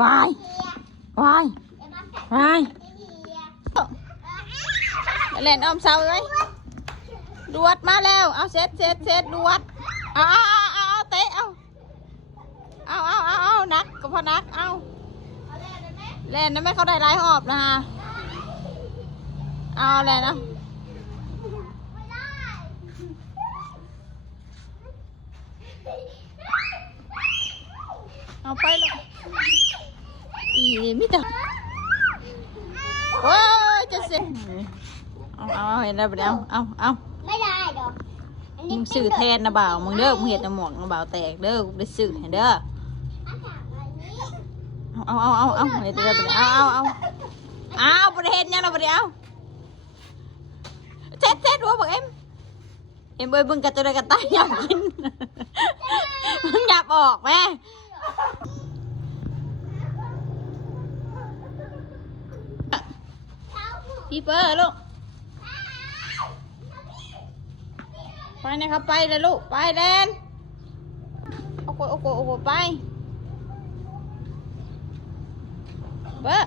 วายวายวายเล่นอ้อมเสาเลยดวดมาแล้วเอาเซตดวดเอาเตะเอานักก็พอนักเอาเล่นนะแม่เขาได้หลายหอบนะฮะเอาเลยนะเอาไปเลยอีมิตรโอ้ยจะเสร็จเอาเห็นแล้วไปแล้วเอาไม่ได้ดอกมึงสื่อแทนนะบ่าวมึงเด้อมึงเห็ดน้ำหมวกนะบ่าวแตกเด้อได้สื่อให้เด้อเอาเห็ดได้ไปเอาประเห็นยังเราประเดี๋ยวเซ็ตหัวบอกเอ็มเบย์บึงกระตุ้นกระต่ายอยากกินมึงหยับออกแม่พี่เปิ้ลลูกไปนะครับไปเลยลูกไปเล่นโอ้โหไปเบ้อ